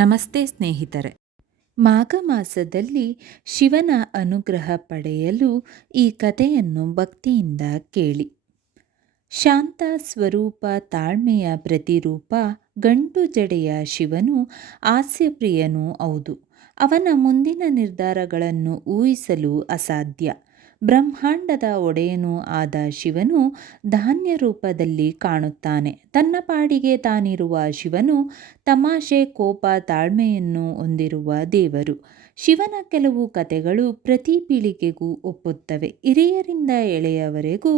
ನಮಸ್ತೆ ಸ್ನೇಹಿತರೆ. ಮಾಘ ಮಾಸದಲ್ಲಿ ಶಿವನ ಅನುಗ್ರಹ ಪಡೆಯಲು ಈ ಕಥೆಯನ್ನು ಭಕ್ತಿಯಿಂದ ಕೇಳಿ. ಶಾಂತ ಸ್ವರೂಪ, ತಾಳ್ಮೆಯ ಪ್ರತಿರೂಪ, ಗಂಟು ಜಡೆಯ ಶಿವನು ಹಾಸ್ಯಪ್ರಿಯನೂ ಹೌದು. ಅವನ ಮುಂದಿನ ನಿರ್ಧಾರಗಳನ್ನು ಊಹಿಸಲು ಅಸಾಧ್ಯ. ಬ್ರಹ್ಮಾಂಡದ ಒಡೆಯನೂ ಆದ ಶಿವನು ಧಾನ್ಯ ರೂಪದಲ್ಲಿ ಕಾಣುತ್ತಾನೆ. ತನ್ನ ಪಾಡಿಗೆ ತಾನಿರುವ ಶಿವನು ತಮಾಷೆ, ಕೋಪ, ತಾಳ್ಮೆಯನ್ನು ಹೊಂದಿರುವ ದೇವರು. ಶಿವನ ಕೆಲವು ಕಥೆಗಳು ಪ್ರತಿ ಪೀಳಿಗೆಗೂ ಒಪ್ಪುತ್ತವೆ. ಹಿರಿಯರಿಂದ ಎಳೆಯವರೆಗೂ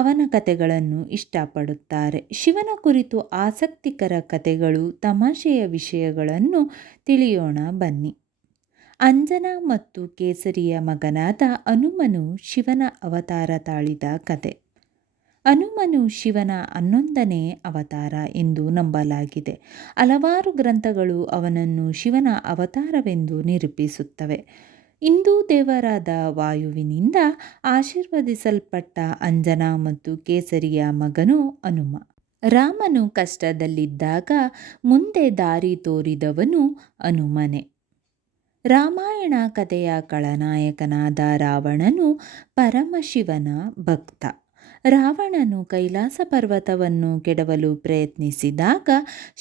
ಅವನ ಕಥೆಗಳನ್ನು ಇಷ್ಟಪಡುತ್ತಾರೆ. ಶಿವನ ಕುರಿತು ಆಸಕ್ತಿಕರ ಕಥೆಗಳು, ತಮಾಷೆಯ ವಿಷಯಗಳನ್ನು ತಿಳಿಯೋಣ ಬನ್ನಿ. ಅಂಜನಾ ಮತ್ತು ಕೇಸರಿಯ ಮಗನಾದ ಹನುಮನು ಶಿವನ ಅವತಾರ ತಾಳಿದ ಕಥೆ. ಹನುಮನು ಶಿವನ 11ನೇ ಅವತಾರ ಎಂದು ನಂಬಲಾಗಿದೆ. ಹಲವಾರು ಗ್ರಂಥಗಳು ಅವನನ್ನು ಶಿವನ ಅವತಾರವೆಂದು ನಿರೂಪಿಸುತ್ತವೆ. ಹಿಂದೂ ದೇವರಾದ ವಾಯುವಿನಿಂದ ಆಶೀರ್ವದಿಸಲ್ಪಟ್ಟ ಅಂಜನಾ ಮತ್ತು ಕೇಸರಿಯ ಮಗನು ಹನುಮ. ರಾಮನು ಕಷ್ಟದಲ್ಲಿದ್ದಾಗ ಮುಂದೆ ದಾರಿ ತೋರಿದವನು ಹನುಮನೇ. ರಾಮಾಯಣ ಕಥೆಯ ಖಳನಾಯಕನಾದ ರಾವಣನು ಪರಮಶಿವನ ಭಕ್ತ. ರಾವಣನು ಕೈಲಾಸ ಪರ್ವತವನ್ನು ಕೆಡವಲು ಪ್ರಯತ್ನಿಸಿದಾಗ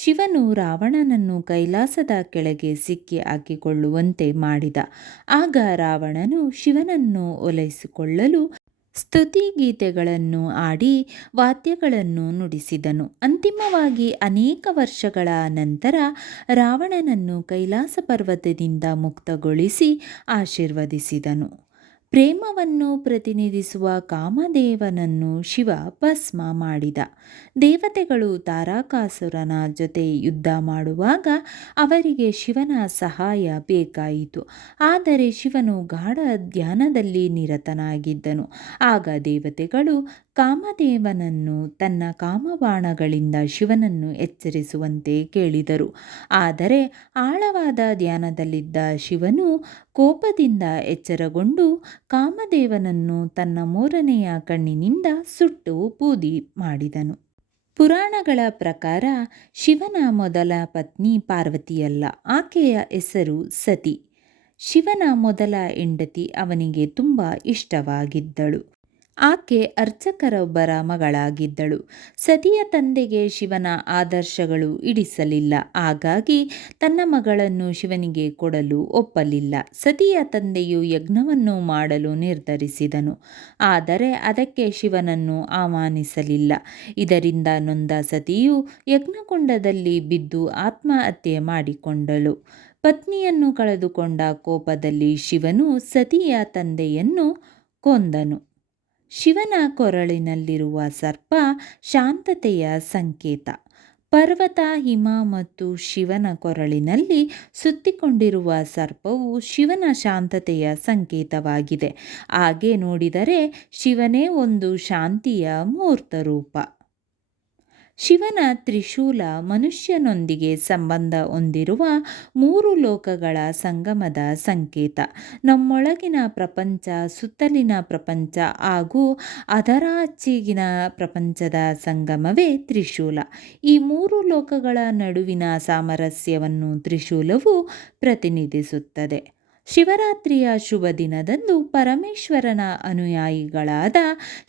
ಶಿವನು ರಾವಣನನ್ನು ಕೈಲಾಸದ ಕೆಳಗೆ ಸಿಕ್ಕಿ ಹಾಕಿಕೊಳ್ಳುವಂತೆ ಮಾಡಿದ. ಆಗ ರಾವಣನು ಶಿವನನ್ನು ಓಲೈಸಿಕೊಳ್ಳಲು ಸ್ತುತಿಗೀತೆಗಳನ್ನು ಹಾಡಿ ವಾದ್ಯಗಳನ್ನು ನುಡಿಸಿದನು. ಅಂತಿಮವಾಗಿ ಅನೇಕ ವರ್ಷಗಳ ನಂತರ ರಾವಣನನ್ನು ಕೈಲಾಸ ಪರ್ವತದಿಂದ ಮುಕ್ತಗೊಳಿಸಿ ಆಶೀರ್ವದಿಸಿದನು. ಪ್ರೇಮವನ್ನು ಪ್ರತಿನಿಧಿಸುವ ಕಾಮದೇವನನ್ನು ಶಿವ ಭಸ್ಮ ಮಾಡಿದ. ದೇವತೆಗಳು ತಾರಕಾಸುರನ ಜೊತೆ ಯುದ್ಧ ಮಾಡುವಾಗ ಅವರಿಗೆ ಶಿವನ ಸಹಾಯ ಬೇಕಾಯಿತು. ಆದರೆ ಶಿವನು ಗಾಢ ಧ್ಯಾನದಲ್ಲಿ ನಿರತನಾಗಿದ್ದನು. ಆಗ ದೇವತೆಗಳು ಕಾಮದೇವನನ್ನು ತನ್ನ ಕಾಮಬಾಣಗಳಿಂದ ಶಿವನನ್ನು ಎಚ್ಚರಿಸುವಂತೆ ಕೇಳಿದರು. ಆದರೆ ಆಳವಾದ ಧ್ಯಾನದಲ್ಲಿದ್ದ ಶಿವನು ಕೋಪದಿಂದ ಎಚ್ಚರಗೊಂಡು ಕಾಮದೇವನನ್ನು ತನ್ನ 3ನೆಯ ಕಣ್ಣಿನಿಂದ ಸುಟ್ಟು ಬೂದಿ ಮಾಡಿದನು. ಪುರಾಣಗಳ ಪ್ರಕಾರ ಶಿವನ ಮೊದಲ ಪತ್ನಿ ಪಾರ್ವತಿಯಲ್ಲ, ಆಕೆಯ ಹೆಸರು ಸತಿ. ಶಿವನ ಮೊದಲ ಹೆಂಡತಿ ಅವನಿಗೆ ತುಂಬ ಇಷ್ಟವಾಗಿದ್ದಳು. ಆಕೆ ಅರ್ಚಕರೊಬ್ಬರ ಮಗಳಾಗಿದ್ದಳು. ಸತಿಯ ತಂದೆಗೆ ಶಿವನ ಆದರ್ಶಗಳು ಹಿಡಿಸಲಿಲ್ಲ. ಹಾಗಾಗಿ ತನ್ನ ಮಗಳನ್ನು ಶಿವನಿಗೆ ಕೊಡಲು ಒಪ್ಪಲಿಲ್ಲ. ಸತಿಯ ತಂದೆಯು ಯಜ್ಞವನ್ನು ಮಾಡಲು ನಿರ್ಧರಿಸಿದನು. ಆದರೆ ಅದಕ್ಕೆ ಶಿವನನ್ನು ಆಹ್ವಾನಿಸಲಿಲ್ಲ. ಇದರಿಂದ ನೊಂದ ಸತಿಯು ಯಜ್ಞಕುಂಡದಲ್ಲಿ ಬಿದ್ದು ಆತ್ಮಹತ್ಯೆ ಮಾಡಿಕೊಂಡಳು. ಪತ್ನಿಯನ್ನು ಕಳೆದುಕೊಂಡ ಕೋಪದಲ್ಲಿ ಶಿವನು ಸತಿಯ ತಂದೆಯನ್ನು ಕೊಂದನು. ಶಿವನ ಕೊರಳಿನಲ್ಲಿರುವ ಸರ್ಪ ಶಾಂತತೆಯ ಸಂಕೇತ. ಪರ್ವತ, ಹಿಮ ಮತ್ತು ಶಿವನ ಕೊರಳಿನಲ್ಲಿ ಸುತ್ತಿಕೊಂಡಿರುವ ಸರ್ಪವು ಶಿವನ ಶಾಂತತೆಯ ಸಂಕೇತವಾಗಿದೆ. ಹಾಗೆ ನೋಡಿದರೆ ಶಿವನೇ ಒಂದು ಶಾಂತಿಯ ಮೂರ್ತರೂಪ. ಶಿವನ ತ್ರಿಶೂಲ ಮನುಷ್ಯನೊಂದಿಗೆ ಸಂಬಂಧ ಹೊಂದಿರುವ 3 ಲೋಕಗಳ ಸಂಗಮದ ಸಂಕೇತ. ನಮ್ಮೊಳಗಿನ ಪ್ರಪಂಚ, ಸುತ್ತಲಿನ ಪ್ರಪಂಚ ಹಾಗೂ ಅದರಾಚೆಗಿನ ಪ್ರಪಂಚದ ಸಂಗಮವೇ ತ್ರಿಶೂಲ. ಈ 3 ಲೋಕಗಳ ನಡುವಿನ ಸಾಮರಸ್ಯವನ್ನು ತ್ರಿಶೂಲವು ಪ್ರತಿನಿಧಿಸುತ್ತದೆ. ಶಿವರಾತ್ರಿಯ ಶುಭ ದಿನದಂದು ಪರಮೇಶ್ವರನ ಅನುಯಾಯಿಗಳಾದ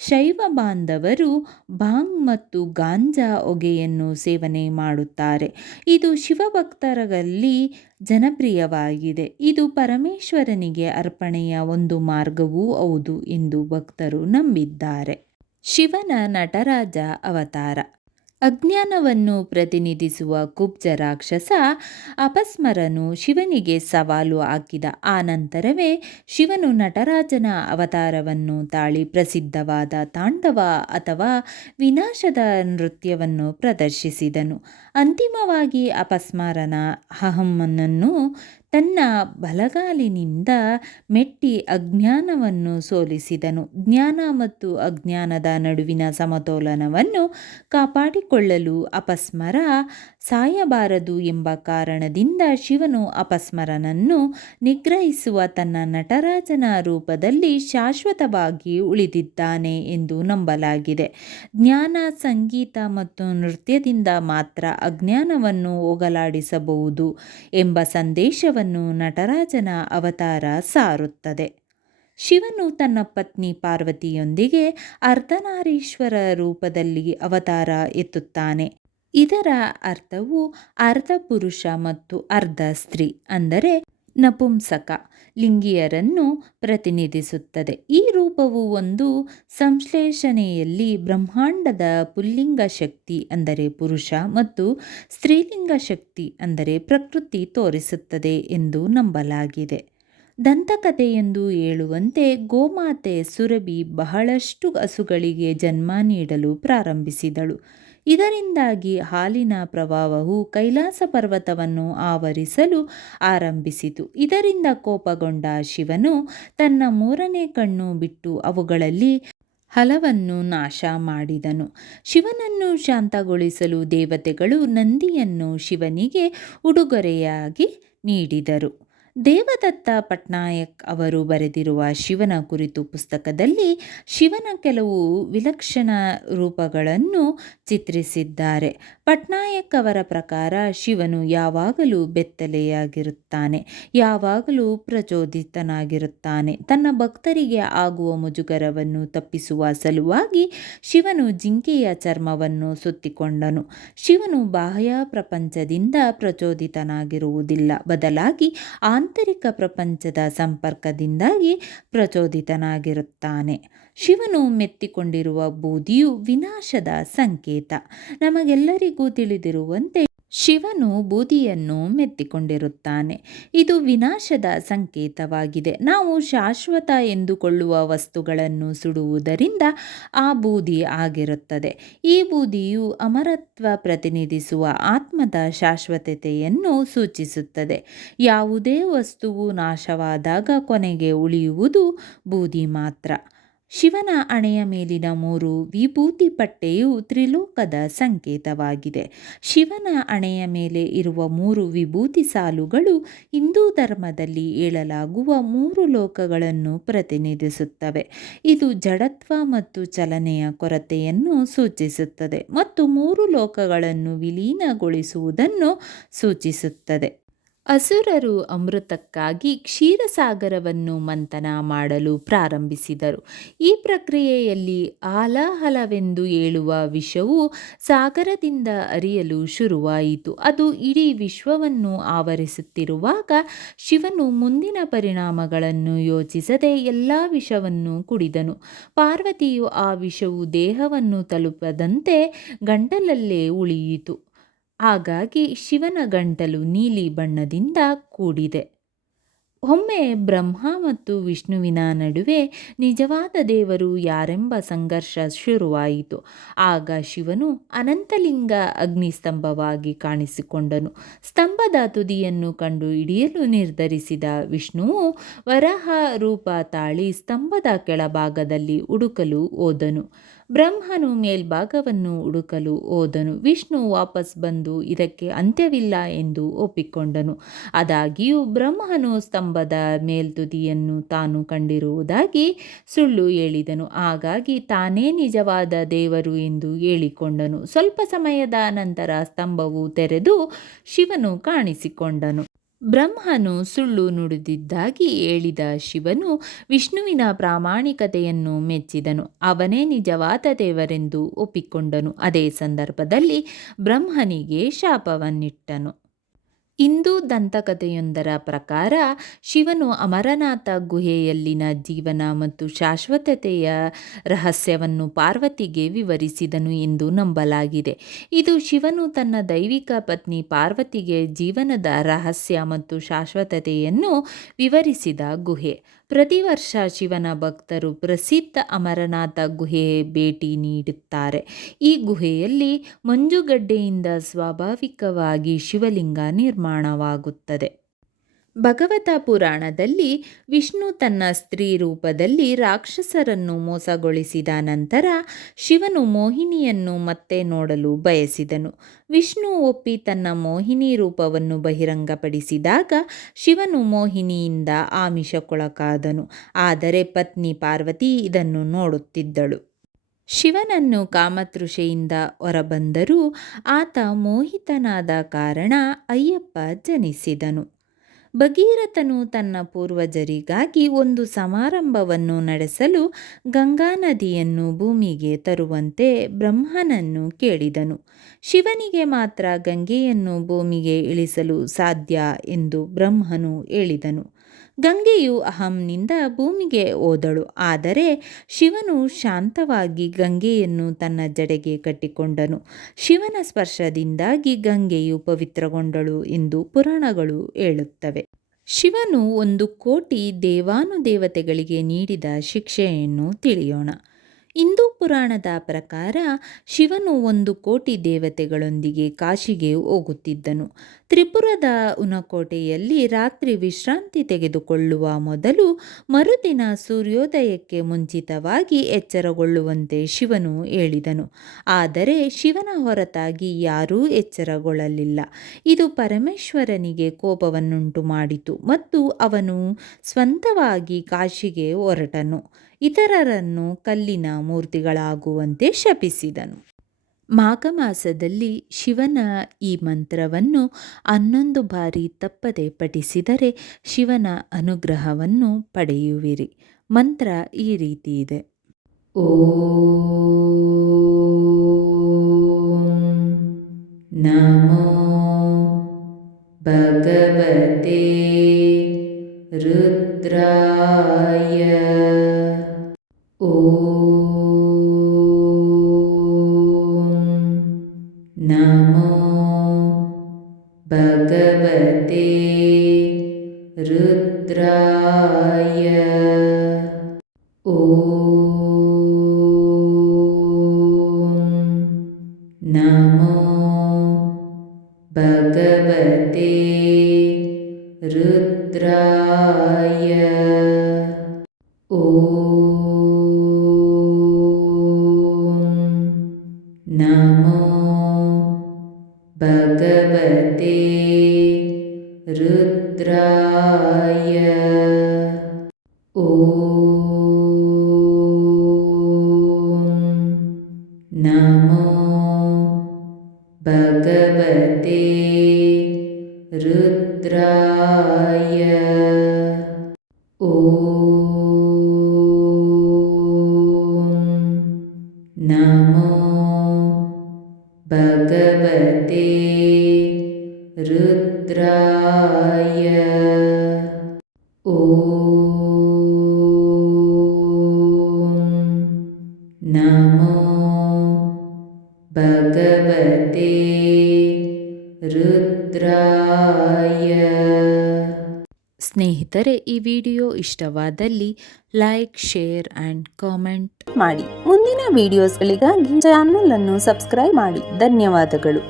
ಶೈವ ಬಾಂಧವರು ಭಾಂಗ್ ಮತ್ತು ಗಾಂಜಾ ಹೊಗೆಯನ್ನು ಸೇವನೆ ಮಾಡುತ್ತಾರೆ. ಇದು ಶಿವಭಕ್ತರಲ್ಲಿ ಜನಪ್ರಿಯವಾಗಿದೆ. ಇದು ಪರಮೇಶ್ವರನಿಗೆ ಅರ್ಪಣೆಯ ಒಂದು ಮಾರ್ಗವೂ ಹೌದು ಎಂದು ಭಕ್ತರು ನಂಬಿದ್ದಾರೆ. ಶಿವನ ನಟರಾಜ ಅವತಾರ. ಅಜ್ಞಾನವನ್ನು ಪ್ರತಿನಿಧಿಸುವ ಕುಬ್ಜ ರಾಕ್ಷಸ ಅಪಸ್ಮರನು ಶಿವನಿಗೆ ಸವಾಲು ಹಾಕಿದ. ಆ ನಂತರವೇ ಶಿವನು ನಟರಾಜನ ಅವತಾರವನ್ನು ತಾಳಿ ಪ್ರಸಿದ್ಧವಾದ ತಾಂಡವ ಅಥವಾ ವಿನಾಶದ ನೃತ್ಯವನ್ನು ಪ್ರದರ್ಶಿಸಿದನು. ಅಂತಿಮವಾಗಿ ಅಪಸ್ಮಾರನ ಅಹಂನನ್ನು ತನ್ನ ಬಲಗಾಲಿನಿಂದ ಮೆಟ್ಟಿ ಅಜ್ಞಾನವನ್ನು ಸೋಲಿಸಿದನು. ಜ್ಞಾನ ಮತ್ತು ಅಜ್ಞಾನದ ನಡುವಿನ ಸಮತೋಲನವನ್ನು ಕಾಪಾಡಿಕೊಳ್ಳಲು ಅಪಸ್ಮರ ಸಾಯಬಾರದು ಎಂಬ ಕಾರಣದಿಂದ ಶಿವನು ಅಪಸ್ಮರನನ್ನು ನಿಗ್ರಹಿಸುವ ತನ್ನ ನಟರಾಜನ ರೂಪದಲ್ಲಿ ಶಾಶ್ವತವಾಗಿ ಉಳಿದಿದ್ದಾನೆ ಎಂದು ನಂಬಲಾಗಿದೆ. ಜ್ಞಾನ, ಸಂಗೀತ ಮತ್ತು ನೃತ್ಯದಿಂದ ಮಾತ್ರ ಅಜ್ಞಾನವನ್ನು ಹೋಗಲಾಡಿಸಬಹುದು ಎಂಬ ಸಂದೇಶವನ್ನು ನಟರಾಜನ ಅವತಾರ ಸಾರುತ್ತದೆ. ಶಿವನು ತನ್ನ ಪತ್ನಿ ಪಾರ್ವತಿಯೊಂದಿಗೆ ಅರ್ಧನಾರೀಶ್ವರ ರೂಪದಲ್ಲಿ ಅವತಾರ ಎತ್ತುತ್ತಾನೆ. ಇದರ ಅರ್ಥವು ಅರ್ಧ ಪುರುಷ ಮತ್ತು ಅರ್ಧ ಸ್ತ್ರೀ, ಅಂದರೆ ನಪುಂಸಕ ಲಿಂಗಿಯರನ್ನು ಪ್ರತಿನಿಧಿಸುತ್ತದೆ. ಈ ರೂಪವು ಒಂದು ಸಂಶ್ಲೇಷಣೆಯಲ್ಲಿ ಬ್ರಹ್ಮಾಂಡದ ಪುಲ್ಲಿಂಗ ಶಕ್ತಿ ಅಂದರೆ ಪುರುಷ ಮತ್ತು ಸ್ತ್ರೀಲಿಂಗ ಶಕ್ತಿ ಅಂದರೆ ಪ್ರಕೃತಿ ತೋರಿಸುತ್ತದೆ ಎಂದು ನಂಬಲಾಗಿದೆ. ದಂತಕಥೆಯೊಂದು ಹೇಳುವಂತೆ ಗೋಮಾತೆ ಸುರಭಿ ಬಹಳಷ್ಟು ಹಸುಗಳಿಗೆ ಜನ್ಮ ನೀಡಲು ಪ್ರಾರಂಭಿಸಿದಳು. ಇದರಿಂದಾಗಿ ಹಾಲಿನ ಪ್ರವಾಹವು ಕೈಲಾಸ ಪರ್ವತವನ್ನು ಆವರಿಸಲು ಆರಂಭಿಸಿತು. ಇದರಿಂದ ಕೋಪಗೊಂಡ ಶಿವನು ತನ್ನ ಮೂರನೇ ಕಣ್ಣು ಬಿಟ್ಟು ಅವುಗಳಲ್ಲಿ ಹಲವನ್ನು ನಾಶ ಮಾಡಿದನು. ಶಿವನನ್ನು ಶಾಂತಗೊಳಿಸಲು ದೇವತೆಗಳು ನಂದಿಯನ್ನು ಶಿವನಿಗೆ ಉಡುಗೊರೆಯಾಗಿ ನೀಡಿದರು. ದೇವದತ್ತ ಪಟ್ನಾಯಕ್ ಅವರು ಬರೆದಿರುವ ಶಿವನ ಕುರಿತು ಪುಸ್ತಕದಲ್ಲಿ ಶಿವನ ಕೆಲವು ವಿಲಕ್ಷಣ ರೂಪಗಳನ್ನು ಚಿತ್ರಿಸಿದ್ದಾರೆ. ಪಟ್ನಾಯಕ್ ಅವರ ಪ್ರಕಾರ ಶಿವನು ಯಾವಾಗಲೂ ಬೆತ್ತಲೆಯಾಗಿರುತ್ತಾನೆ, ಯಾವಾಗಲೂ ಪ್ರಚೋದಿತನಾಗಿರುತ್ತಾನೆ. ತನ್ನ ಭಕ್ತರಿಗೆ ಆಗುವ ಮುಜುಗರವನ್ನು ತಪ್ಪಿಸುವ ಸಲುವಾಗಿ ಶಿವನು ಜಿಂಕೆಯ ಚರ್ಮವನ್ನು ಸುತ್ತಿಕೊಂಡನು. ಶಿವನು ಬಾಹ್ಯ ಪ್ರಪಂಚದಿಂದ ಪ್ರಚೋದಿತನಾಗಿರುವುದಿಲ್ಲ, ಬದಲಾಗಿ ಆಂತರಿಕ ಪ್ರಪಂಚದ ಸಂಪರ್ಕದಿಂದಾಗಿ ಪ್ರಚೋದಿತನಾಗಿರುತ್ತಾನೆ. ಶಿವನು ಮೆತ್ತಿಕೊಂಡಿರುವ ಬೂದಿಯು ವಿನಾಶದ ಸಂಕೇತ. ನಮಗೆಲ್ಲರಿಗೂ ತಿಳಿದಿರುವಂತೆ ಶಿವನು ಬೂದಿಯನ್ನು ಮೆತ್ತಿಕೊಂಡಿರುತ್ತಾನೆ. ಇದು ವಿನಾಶದ ಸಂಕೇತವಾಗಿದೆ. ನಾವು ಶಾಶ್ವತ ಎಂದುಕೊಳ್ಳುವ ವಸ್ತುಗಳನ್ನು ಸುಡುವುದರಿಂದ ಆ ಬೂದಿ ಆಗಿರುತ್ತದೆ. ಈ ಬೂದಿಯು ಅಮರತ್ವ ಪ್ರತಿನಿಧಿಸುವ ಆತ್ಮದ ಶಾಶ್ವತತೆಯನ್ನು ಸೂಚಿಸುತ್ತದೆ. ಯಾವುದೇ ವಸ್ತುವು ನಾಶವಾದಾಗ ಕೊನೆಗೆ ಉಳಿಯುವುದು ಬೂದಿ ಮಾತ್ರ. ಶಿವನ ಹಣೆಯ ಮೇಲಿನ 3 ವಿಭೂತಿ ಪಟ್ಟೆಯು ತ್ರಿಲೋಕದ ಸಂಕೇತವಾಗಿದೆ. ಶಿವನ ಹಣೆಯ ಮೇಲೆ ಇರುವ 3 ವಿಭೂತಿ ಸಾಲುಗಳು ಹಿಂದೂ ಧರ್ಮದಲ್ಲಿ ಹೇಳಲಾಗುವ 3 ಲೋಕಗಳನ್ನು ಪ್ರತಿನಿಧಿಸುತ್ತವೆ. ಇದು ಜಡತ್ವ ಮತ್ತು ಚಲನೆಯ ಕೊರತೆಯನ್ನು ಸೂಚಿಸುತ್ತದೆ ಮತ್ತು 3 ಲೋಕಗಳನ್ನು ವಿಲೀನಗೊಳಿಸುವುದನ್ನು ಸೂಚಿಸುತ್ತದೆ. ಅಸುರರು ಅಮೃತಕ್ಕಾಗಿ ಕ್ಷೀರಸಾಗರವನ್ನು ಮಂಥನ ಮಾಡಲು ಪ್ರಾರಂಭಿಸಿದರು. ಈ ಪ್ರಕ್ರಿಯೆಯಲ್ಲಿ ಹಾಲಾಹಲವೆಂದು ಹೇಳುವ ವಿಷವು ಸಾಗರದಿಂದ ಹರಿಯಲು ಶುರುವಾಯಿತು. ಅದು ಇಡೀ ವಿಶ್ವವನ್ನು ಆವರಿಸುತ್ತಿರುವಾಗ ಶಿವನು ಮುಂದಿನ ಪರಿಣಾಮಗಳನ್ನು ಯೋಚಿಸದೆ ಎಲ್ಲ ವಿಷವನ್ನು ಕುಡಿದನು. ಪಾರ್ವತಿಯು ಆ ವಿಷವು ದೇಹವನ್ನು ತಲುಪದಂತೆ ಗಂಟಲಲ್ಲೇ ಉಳಿಯಿತು. ಹಾಗಾಗಿ ಶಿವನ ಗಂಟಲು ನೀಲಿ ಬಣ್ಣದಿಂದ ಕೂಡಿದೆ. ಒಮ್ಮೆ ಬ್ರಹ್ಮ ಮತ್ತು ವಿಷ್ಣುವಿನ ನಡುವೆ ನಿಜವಾದ ದೇವರು ಯಾರೆಂಬ ಸಂಘರ್ಷ ಶುರುವಾಯಿತು. ಆಗ ಶಿವನು ಅನಂತಲಿಂಗ ಅಗ್ನಿಸ್ತಂಭವಾಗಿ ಕಾಣಿಸಿಕೊಂಡನು. ಸ್ತಂಭದ ತುದಿಯನ್ನು ಕಂಡು ಹಿಡಿಯಲು ನಿರ್ಧರಿಸಿದ ವಿಷ್ಣುವು ವರಾಹ ರೂಪ ತಾಳಿ ಸ್ತಂಭದ ಕೆಳಭಾಗದಲ್ಲಿ ಹುಡುಕಲು ಹೋದನು. ಬ್ರಹ್ಮನು ಮೇಲ್ಭಾಗವನ್ನು ಹುಡುಕಲು ಹೋದನು. ವಿಷ್ಣು ವಾಪಸ್ ಬಂದು ಇದಕ್ಕೆ ಅಂತ್ಯವಿಲ್ಲ ಎಂದು ಒಪ್ಪಿಕೊಂಡನು. ಆದಾಗ್ಯೂ ಬ್ರಹ್ಮನು ಸ್ತಂಭದ ಮೇಲ್ತುದಿಯನ್ನು ತಾನು ಕಂಡಿರುವುದಾಗಿ ಸುಳ್ಳು ಹೇಳಿದನು. ಹಾಗಾಗಿ ತಾನೇ ನಿಜವಾದ ದೇವರು ಎಂದು ಹೇಳಿಕೊಂಡನು. ಸ್ವಲ್ಪ ಸಮಯದ ನಂತರ ಸ್ತಂಭವು ತೆರೆದು ಶಿವನು ಕಾಣಿಸಿಕೊಂಡನು. ಬ್ರಹ್ಮನು ಸುಳ್ಳು ನುಡಿದಿದ್ದಾಗಿ ಹೇಳಿದ ಶಿವನು ವಿಷ್ಣುವಿನ ಪ್ರಾಮಾಣಿಕತೆಯನ್ನು ಮೆಚ್ಚಿದನು. ಅವನೇ ನಿಜವಾದ ದೇವರೆಂದು ಒಪ್ಪಿಕೊಂಡನು. ಅದೇ ಸಂದರ್ಭದಲ್ಲಿ ಬ್ರಹ್ಮನಿಗೆ ಶಾಪವನ್ನಿಟ್ಟನು. ಹಿಂದೂ ದಂತಕಥೆಯೊಂದರ ಪ್ರಕಾರ ಶಿವನು ಅಮರನಾಥ ಗುಹೆಯಲ್ಲಿನ ಜೀವನ ಮತ್ತು ಶಾಶ್ವತತೆಯ ರಹಸ್ಯವನ್ನು ಪಾರ್ವತಿಗೆ ವಿವರಿಸಿದನು ಎಂದು ನಂಬಲಾಗಿದೆ. ಇದು ಶಿವನು ತನ್ನ ದೈವಿಕ ಪತ್ನಿ ಪಾರ್ವತಿಗೆ ಜೀವನದ ರಹಸ್ಯ ಮತ್ತು ಶಾಶ್ವತತೆಯನ್ನು ವಿವರಿಸಿದ ಗುಹೆ. ಪ್ರತಿ ವರ್ಷ ಶಿವನ ಭಕ್ತರು ಪ್ರಸಿದ್ಧ ಅಮರನಾಥ ಗುಹೆಗೆ ಭೇಟಿ ನೀಡುತ್ತಾರೆ. ಈ ಗುಹೆಯಲ್ಲಿ ಮಂಜುಗಡ್ಡೆಯಿಂದ ಸ್ವಾಭಾವಿಕವಾಗಿ ಶಿವಲಿಂಗ ನಿರ್ಮಾಣವಾಗುತ್ತದೆ. ಭಗವತ ಪುರಾಣದಲ್ಲಿ ವಿಷ್ಣು ತನ್ನ ಸ್ತ್ರೀ ರೂಪದಲ್ಲಿ ರಾಕ್ಷಸರನ್ನು ಮೋಸಗೊಳಿಸಿದ ನಂತರ ಶಿವನು ಮೋಹಿನಿಯನ್ನು ಮತ್ತೆ ನೋಡಲು ಬಯಸಿದನು. ವಿಷ್ಣು ಒಪ್ಪಿ ತನ್ನ ಮೋಹಿನಿ ರೂಪವನ್ನು ಬಹಿರಂಗಪಡಿಸಿದಾಗ ಶಿವನು ಮೋಹಿನಿಯಿಂದ ಆಮಿಷಕ್ಕೊಳಗಾದನು. ಆದರೆ ಪತ್ನಿ ಪಾರ್ವತಿ ಇದನ್ನು ನೋಡುತ್ತಿದ್ದಳು. ಶಿವನನ್ನು ಕಾಮತೃಷೆಯಿಂದ ಹೊರಬಂದರೂ ಆತ ಮೋಹಿತನಾದ ಕಾರಣ ಅಯ್ಯಪ್ಪ ಜನಿಸಿದನು. ಭಗೀರಥನು ತನ್ನ ಪೂರ್ವಜರಿಗಾಗಿ ಒಂದು ಸಮಾರಂಭವನ್ನು ನಡೆಸಲು ಗಂಗಾ ನದಿಯನ್ನು ಭೂಮಿಗೆ ತರುವಂತೆ ಬ್ರಹ್ಮನನ್ನು ಕೇಳಿದನು. ಶಿವನಿಗೆ ಮಾತ್ರ ಗಂಗೆಯನ್ನು ಭೂಮಿಗೆ ಇಳಿಸಲು ಸಾಧ್ಯ ಎಂದು ಬ್ರಹ್ಮನು ಹೇಳಿದನು. ಗಂಗೆಯು ಅಹಂನಿಂದ ಭೂಮಿಗೆ ಹೋದಳು. ಆದರೆ ಶಿವನು ಶಾಂತವಾಗಿ ಗಂಗೆಯನ್ನು ತನ್ನ ಜಡೆಗೆ ಕಟ್ಟಿಕೊಂಡನು. ಶಿವನ ಸ್ಪರ್ಶದಿಂದಾಗಿ ಗಂಗೆಯು ಪವಿತ್ರಗೊಂಡಳು ಎಂದು ಪುರಾಣಗಳು ಹೇಳುತ್ತವೆ. ಶಿವನು 1,000,000 ದೇವಾನುದೇವತೆಗಳಿಗೆ ನೀಡಿದ ಶಿಕ್ಷೆಯನ್ನು ತಿಳಿಯೋಣ. ಹಿಂದೂ ಪುರಾಣದ ಪ್ರಕಾರ ಶಿವನು 1,000,000 ದೇವತೆಗಳೊಂದಿಗೆ ಕಾಶಿಗೆ ಹೋಗುತ್ತಿದ್ದನು. ತ್ರಿಪುರದ ಉನಕೋಟೆಯಲ್ಲಿ ರಾತ್ರಿ ವಿಶ್ರಾಂತಿ ತೆಗೆದುಕೊಳ್ಳುವ ಮೊದಲು ಮರುದಿನ ಸೂರ್ಯೋದಯಕ್ಕೆ ಮುಂಚಿತವಾಗಿ ಎಚ್ಚರಗೊಳ್ಳುವಂತೆ ಶಿವನು ಹೇಳಿದನು. ಆದರೆ ಶಿವನ ಹೊರತಾಗಿ ಯಾರೂ ಎಚ್ಚರಗೊಳ್ಳಲಿಲ್ಲ. ಇದು ಪರಮೇಶ್ವರನಿಗೆ ಕೋಪವನ್ನುಂಟು ಮಾಡಿತು ಮತ್ತು ಅವನು ಸ್ವಂತವಾಗಿ ಕಾಶಿಗೆ ಹೊರಟನು. ಇತರರನ್ನು ಕಲ್ಲಿನ ಮೂರ್ತಿಗಳಾಗುವಂತೆ ಶಪಿಸಿದನು. ಮಾಘ ಮಾಸದಲ್ಲಿ ಶಿವನ ಈ ಮಂತ್ರವನ್ನು 11 ಬಾರಿ ತಪ್ಪದೆ ಪಠಿಸಿದರೆ ಶಿವನ ಅನುಗ್ರಹವನ್ನು ಪಡೆಯುವಿರಿ. ಮಂತ್ರ ಈ ರೀತಿ ಇದೆ. ಓಂ ನಮೋ ಭಗವತೆ ರುದ್ರಾಯ. ಓಂ ನಮೋ ಭಗವತೆ ರುದ್ರಾಯ. ಓಂ ನಮೋ ಭಗವತೆ ರುದ್ರಾಯ. ಓಂ ನಮೋ ಭಗವತೆ ರುದ್ರಾಯ. ಓಂ ನಮೋ ಭಗವತೆ ರುದ್ರಾಯ. ಓಂ ನಮೋ ಭಗವತೆ ರುದ್ರಾಯ. ಓಂ ನಮೋ ಭಗವತೆ ರುದ್ರಾಯ. ಸ್ನೇಹಿತರೆ, ಈ ವಿಡಿಯೋ ಇಷ್ಟವಾದಲ್ಲಿ ಲೈಕ್, ಶೇರ್ ಆ್ಯಂಡ್ ಕಾಮೆಂಟ್ ಮಾಡಿ. ಮುಂದಿನ ವಿಡಿಯೋಸ್ಗಳಿಗಾಗಿ ಚಾನಲ್ ಅನ್ನು ಸಬ್ಸ್ಕ್ರೈಬ್ ಮಾಡಿ. ಧನ್ಯವಾದಗಳು.